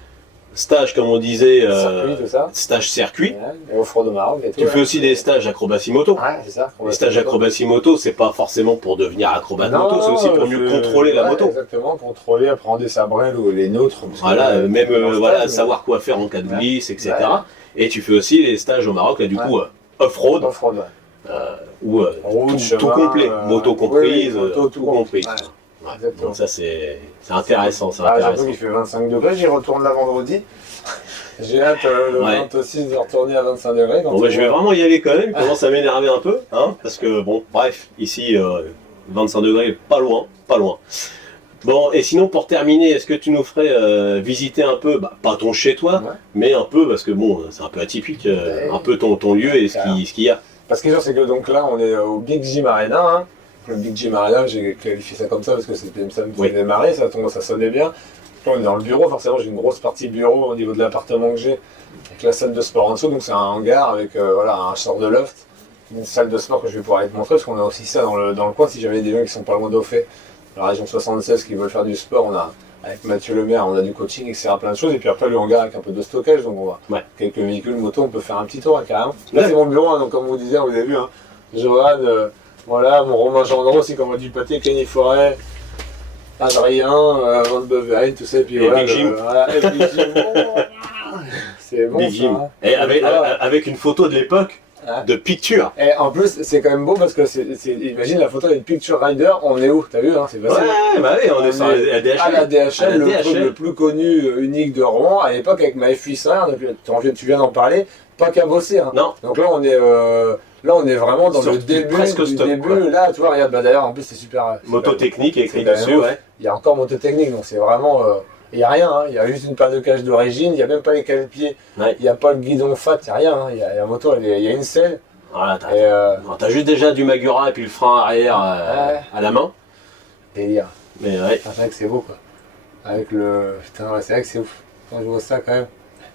stage, comme on disait, Circuit, tout ça. stage circuit. Ouais, et off-road au Maroc et tout. Tu fais aussi des stages acrobatie moto. Ouais, c'est ça. Les stages acrobatie moto, c'est pas forcément pour devenir acrobate moto, c'est aussi pour mieux contrôler la moto. Exactement, contrôler, apprendre des sabrelles ou les nôtres. Voilà, même savoir quoi faire en cas de glisse, etc. Ouais. Et tu fais aussi les stages au Maroc, là, du coup, off-road, Off-road, ou route, tout chemin, complet, moto comprise, oui, moto, tout compris. Ouais. Ouais. Exactement. Donc ça, c'est intéressant, c'est Ah, intéressant. j'avoue qu'il fait 25 degrés, j'y retourne là vendredi. J'ai hâte le 26 de retourner à 25 degrés. Bon, bah, je vais vraiment y aller quand même, il commence à m'énerver un peu, hein, parce que bon, bref, ici, 25 degrés, pas loin, pas loin. Bon, et sinon, pour terminer, est-ce que tu nous ferais visiter un peu, bah, pas ton chez-toi, mais un peu, parce que bon, c'est un peu atypique, un peu ton lieu et ce qu'il y a. Parce que c'est que donc là, on est au Big Gym Arena. Hein. Le Big Gym Arena, j'ai qualifié ça comme ça parce que ça me faisait démarrer, ça sonnait bien. Là, on est dans le bureau, forcément, j'ai une grosse partie bureau au niveau de l'appartement que j'ai, avec la salle de sport en dessous. Donc c'est un hangar avec voilà, un sort de loft, une salle de sport que je vais pouvoir te montrer, parce qu'on a aussi ça dans le coin. Si j'avais des gens qui sont pas loin d'Offet, la région 76, qui veulent faire du sport, on a avec Mathieu Lemaire, on a du coaching, etc. plein de choses. Et puis après, le hangar avec un peu de stockage, donc on va quelques véhicules, motos, on peut faire un petit tour, hein, carrément. Là, c'est mon bureau, hein, donc comme vous disiez, vous avez vu, hein, Johan, voilà, mon Romain Gendron aussi, comme on dit, Pathé, Kenny Forêt, Adrien, Van Beveren, tout ça, et puis et voilà. Big Jim. Et Big Jim. C'est bon, Big ça. Jim. Hein. Et avec une photo de l'époque, de picture. Et en plus, c'est quand même beau parce que imagine la photo d'une Picture Rider, on est où? T'as vu, hein, c'est facile. Ouais, bah oui, on est sur la DHL. À la DHL, le DHL. truc le plus connu, unique de Rouen, à l'époque avec ma F800R, tu viens d'en parler, pas qu'à bosser. Hein. Non. Donc là, on est vraiment dans Sur le début presque du stop, début. quoi. Là, tu vois, regarde, bah, d'ailleurs, en plus, c'est super. Moto technique écrit c'est dessus, ouais. Il y a encore moto technique, donc c'est vraiment. Il n'y a rien, hein. Il y a juste une paire de cage d'origine, il n'y a même pas les cale-pieds, il n'y a pas le guidon fat, il n'y a rien. Hein. La moto, il y a une selle. Voilà, t'as juste déjà du Magura et puis le frein arrière à la main. Délire. Mais ouais. C'est vrai que c'est beau, quoi. Avec le. Putain, ouais, c'est vrai que c'est ouf. Quand je vois ça, quand même.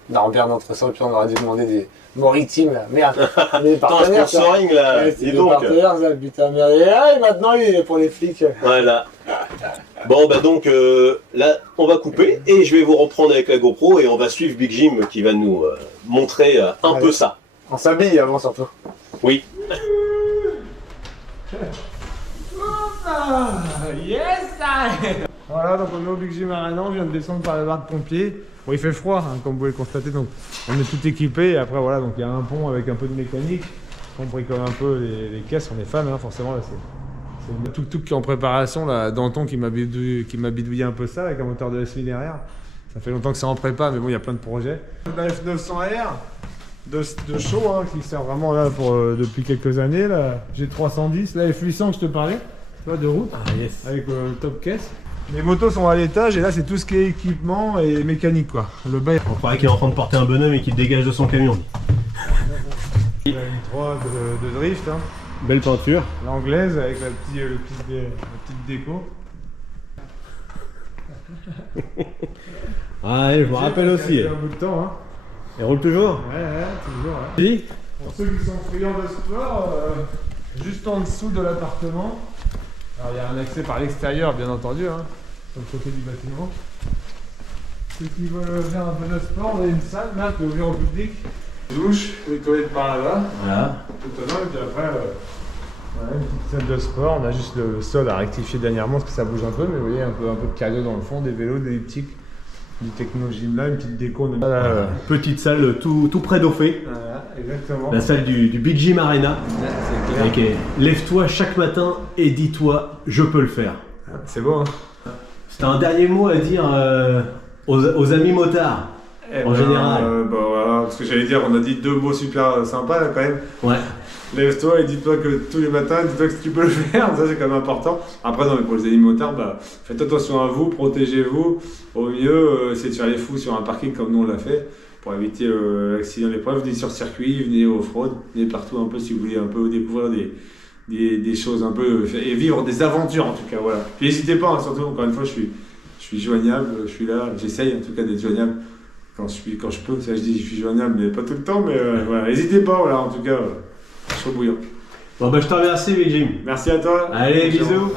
Norbert, notre champion, on aurait dû demander des maritimes, là. Merde. Les Attends, partenaires. sponsoring là, Ouais, dis c'est les donc. partenaires, ça, putain, merde. Et maintenant, il est pour les flics. Voilà. Bon, bah donc là, on va couper et je vais vous reprendre avec la GoPro et on va suivre Big Jim qui va nous montrer un peu ça. On s'habille avant, surtout. Oui. Voilà, donc on est au Big Gym Arena, on vient de descendre par la barre de pompiers. Bon, il fait froid, hein, comme vous pouvez le constater, donc on est tout équipé. Et après, voilà, donc il y a un pont avec un peu de mécanique. On bricole un peu les caisses, on est fan, hein, forcément. Là, c'est le tuk-tuk qui est en préparation, là, Danton qui m'a bidouillé un peu ça avec un moteur de SI derrière. Ça fait longtemps que c'est en prépa, mais bon, il y a plein de projets. La F900R de show, hein, qui sert vraiment là pour, depuis quelques années. La G310, la F800 que je te parlais, tu vois, de route, avec le top caisse. Les motos sont à l'étage et là c'est tout ce qui est équipement et mécanique, quoi. Le bas, On croirait qu'il est en train de porter un bonhomme et qu'il dégage de son camion. il a une 3 de drift, hein. Belle peinture. L'anglaise avec la petite déco. Ah, je me rappelle aussi. Il y a un bout de temps, hein. Elle roule toujours. Ouais, toujours. Ouais. Oui. Pour ceux qui sont friands de sport, juste en dessous de l'appartement, alors il y a un accès par l'extérieur, bien entendu, hein, sur le côté du bâtiment. Ceux qui veulent faire un peu de sport, on a une salle là qui est ouverte au public. Douche, les toilettes par là-bas. Voilà. Tout à l'heure, et puis après, voilà, une petite salle de sport. On a juste le sol à rectifier dernièrement parce que ça bouge un peu, mais vous voyez, un peu de cardio dans le fond, des vélos, des elliptiques, du techno-gym là, une petite déco. On a Petite salle tout près d'Offet. voilà, exactement. La salle du Big Gym Arena. C'est clair. Ok. Lève-toi chaque matin et dis-toi, je peux le faire. C'est beau, hein. C'était un dernier mot à dire aux amis motards. En général. Bah voilà, parce que j'allais dire, on a dit deux mots super sympas là quand même. Ouais. Lève-toi et dis-toi que tous les matins, dis-toi que tu peux le faire, ça c'est quand même important. Après, non, mais pour les animaux motards, bah, faites attention à vous, protégez-vous. Au mieux, essayez de faire les fous sur un parking comme nous on l'a fait, pour éviter l'accident, l'épreuve. Venez sur circuit, venez au fraude, venez partout un peu si vous voulez un peu découvrir des choses un peu, et vivre des aventures en tout cas, voilà. Puis n'hésitez pas, hein, surtout, encore une fois, je suis joignable, je suis là, j'essaye en tout cas d'être joignable. Quand je peux, ça je dis je suis joignable, mais pas tout le temps, mais voilà, n'hésitez pas, voilà, en tout cas, chaud bouillant. Bon bah je te remercie Big Jim. Merci à toi. Allez, bisous.